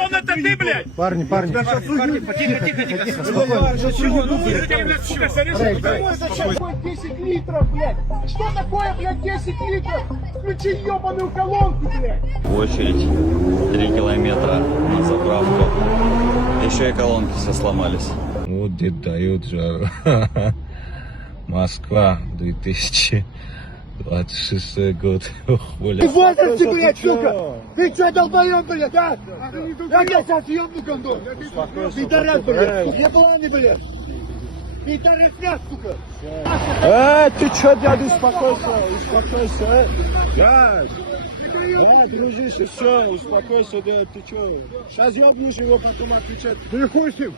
Антон, это ты, блядь? Парни. Тихо. Зачем 10 литров, блядь? Что такое, блядь, 10 литров? Включи ебаную колонку, блядь. Очередь 3 километра на заправку. Еще и колонки все сломались. Вот где дают жару. Москва, 2026 год. Ты возрасте, блядь, сука! Ты что, долбоёб, блядь, а? Я сейчас съемну гондон. Пидорас, блядь, ебланы, блядь. Пидорас, сука. Ты чё, дядя, успокойся, Дядь, дружище, все, успокойся, ты чё? Сейчас ёбнешь его, потом отвечать. Ты хуй с ним.